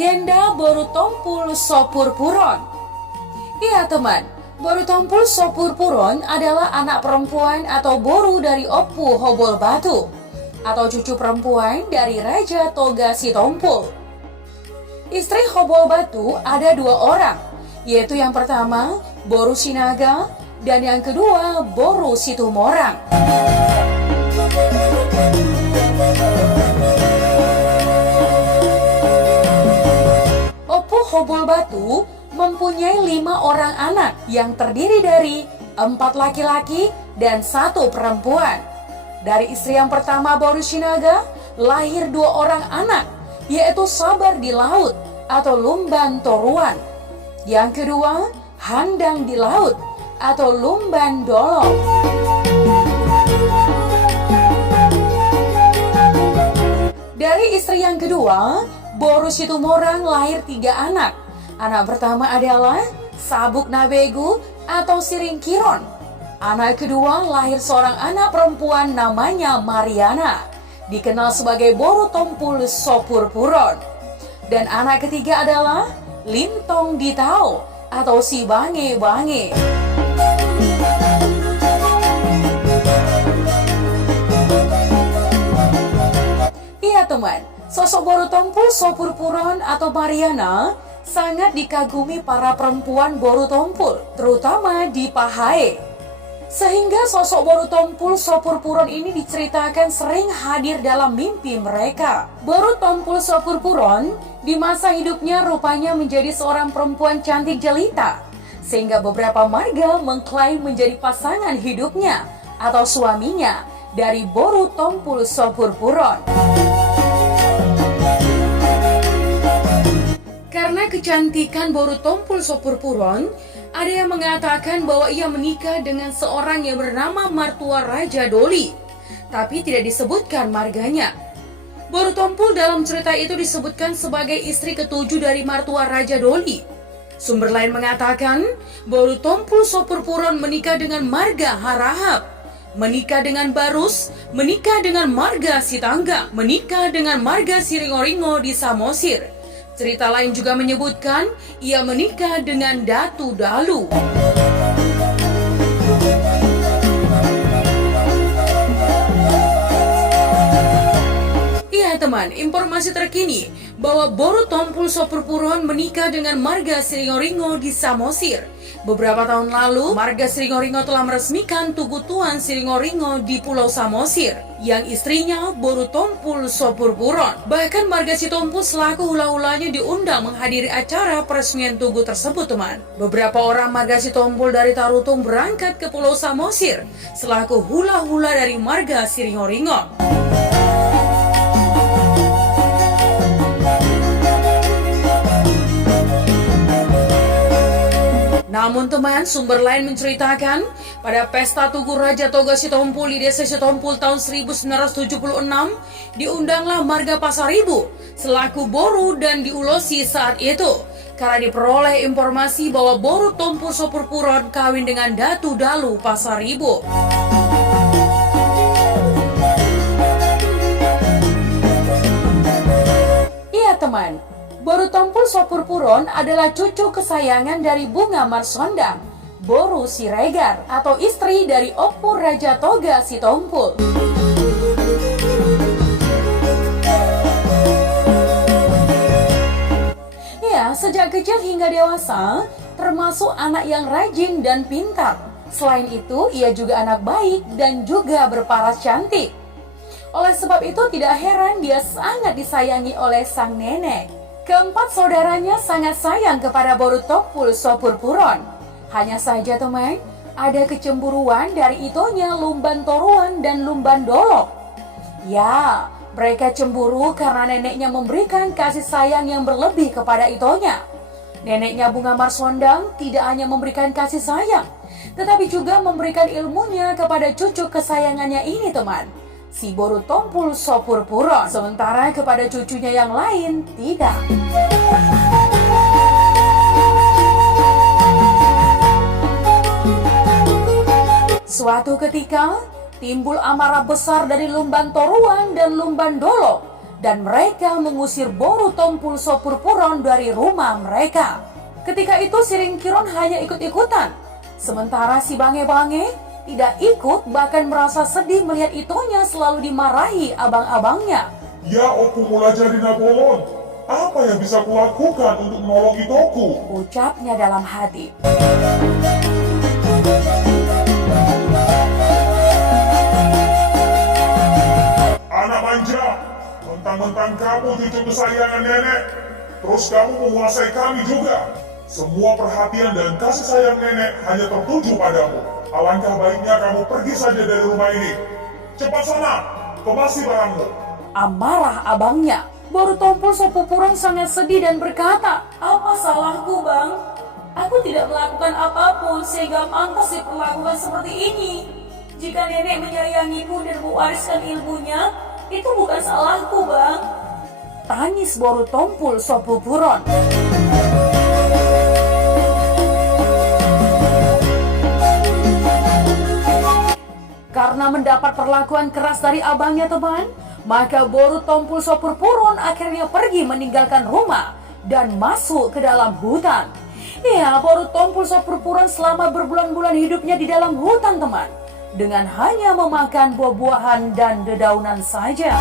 Legenda Boru Tompul Sopur Puron. Iya teman, Boru Tompul Sopur Puron adalah anak perempuan atau boru dari Opu Hobol Batu, atau cucu perempuan dari Raja Toga Sitompul. Istri Hobol Batu ada 2 orang, yaitu yang pertama Boru Sinaga dan yang kedua Boru Situmorang. Opu Hobol Batu mempunyai 5 orang anak yang terdiri dari 4 laki-laki dan 1 perempuan. Dari istri yang pertama Boru Sinaga lahir 2 orang anak, yaitu Sabar di Laut atau Lumban Toruan. Yang kedua Handang di Laut atau Lumban Dolok. Dari istri yang kedua, Boru Situmorang lahir 3 anak. Anak pertama adalah Sabuk Nabegu atau Siring Kiron. Anak kedua lahir seorang anak perempuan namanya Mariana, dikenal sebagai Boru Tompul Sopur Puron. Dan anak ketiga adalah Lintong Ditao atau si Bange-Bange. Iya teman, sosok Boru Tompul Sopur Puron atau Mariana sangat dikagumi para perempuan Boru Tompul, terutama di Pahae. Sehingga sosok Boru Tompul Sopur Puron ini diceritakan sering hadir dalam mimpi mereka. Boru Tompul Sopur Puron di masa hidupnya rupanya menjadi seorang perempuan cantik jelita, sehingga beberapa marga mengklaim menjadi pasangan hidupnya atau suaminya dari Boru Tompul Sopur Puron. Karena kecantikan Boru Tompul Sopur Puron, ada yang mengatakan bahwa ia menikah dengan seorang yang bernama Martua Raja Doli, tapi tidak disebutkan marganya. Boru Tompul dalam cerita itu disebutkan sebagai istri ke-7 dari Martua Raja Doli. Sumber lain mengatakan Boru Tompul Sopur Puron menikah dengan marga Harahap, menikah dengan Barus, menikah dengan marga Sitangga, menikah dengan marga Siringoringo di Samosir. Cerita lain juga menyebutkan ia menikah dengan Datu Dalu. Iya teman, informasi terkini bahwa Boru Tompul Sopur Puron menikah dengan marga Siringoringo di Samosir. Beberapa tahun lalu, marga Siringoringo telah meresmikan Tugu Tuan Siringoringo di Pulau Samosir, yang istrinya Boru Tompul Sopur Puron. Bahkan marga Sitompul selaku hula-hulanya diundang menghadiri acara peresmian tugu tersebut teman. Beberapa orang marga Sitompul dari Tarutung berangkat ke Pulau Samosir selaku hula-hula dari marga Siringoringo. Namun teman, sumber lain menceritakan pada pesta Tugu Raja Toga Sitompul di Desa Sitompul tahun 1976 diundanglah marga Pasaribu selaku Boru dan diulosi saat itu karena diperoleh informasi bahwa Boru Tompul Sopur Puron kawin dengan Datu Dalu Pasaribu. Iya teman, Boru Tompul Sopur Puron adalah cucu kesayangan dari Bunga Marsondang, Boru Siregar, atau istri dari Opu Raja Toga Sitompul. Ya, sejak kecil hingga dewasa, termasuk anak yang rajin dan pintar. Selain itu, ia juga anak baik dan juga berparas cantik. Oleh sebab itu, tidak heran dia sangat disayangi oleh sang nenek. Keempat saudaranya sangat sayang kepada Boru Tompul Sopur Puron. Hanya saja teman, ada kecemburuan dari itonya Lumban Toruan dan Lumban Dolok. Ya, mereka cemburu karena neneknya memberikan kasih sayang yang berlebih kepada itonya. Neneknya Bunga Marsondang tidak hanya memberikan kasih sayang, tetapi juga memberikan ilmunya kepada cucu kesayangannya ini teman, si Boru Tompul Sopur Puron. Sementara kepada cucunya yang lain tidak. Suatu ketika timbul amarah besar dari Lumban Toruan dan Lumban Dolok dan mereka mengusir Boru Tompul Sopurpuron dari rumah mereka. Ketika itu si Ringkiron hanya ikut-ikutan, sementara si Bange-Bange tidak ikut, bahkan merasa sedih melihat itunya selalu dimarahi abang-abangnya. Ya, aku mulai jadi Napoleon. Apa yang bisa kulakukan untuk menolong Itoku? Ucapnya dalam hati. Anak manja, mentang-mentang kamu cucu kesayangan nenek, terus kamu menguasai kami juga. Semua perhatian dan kasih sayang nenek hanya tertuju padamu. Alangkah baiknya kamu pergi saja dari rumah ini. Cepat sana, kemasi barangmu. Amarah abangnya. Boru Tompul Sopurpuron sangat sedih dan berkata, "Apa salahku, Bang? Aku tidak melakukan apapun sehingga pantas diperlakukan seperti ini. Jika nenek menyayangimu dan mewariskan ilmunya, itu bukan salahku, Bang." Tangis Boru Tompul Sopurpuron. Karena mendapat perlakuan keras dari abangnya, teman, maka Boru Tompul Sopurpuron akhirnya pergi meninggalkan rumah dan masuk ke dalam hutan. Ya, Boru Tompul Sopurpuron selama berbulan-bulan hidupnya di dalam hutan, teman, dengan hanya memakan buah-buahan dan dedaunan saja.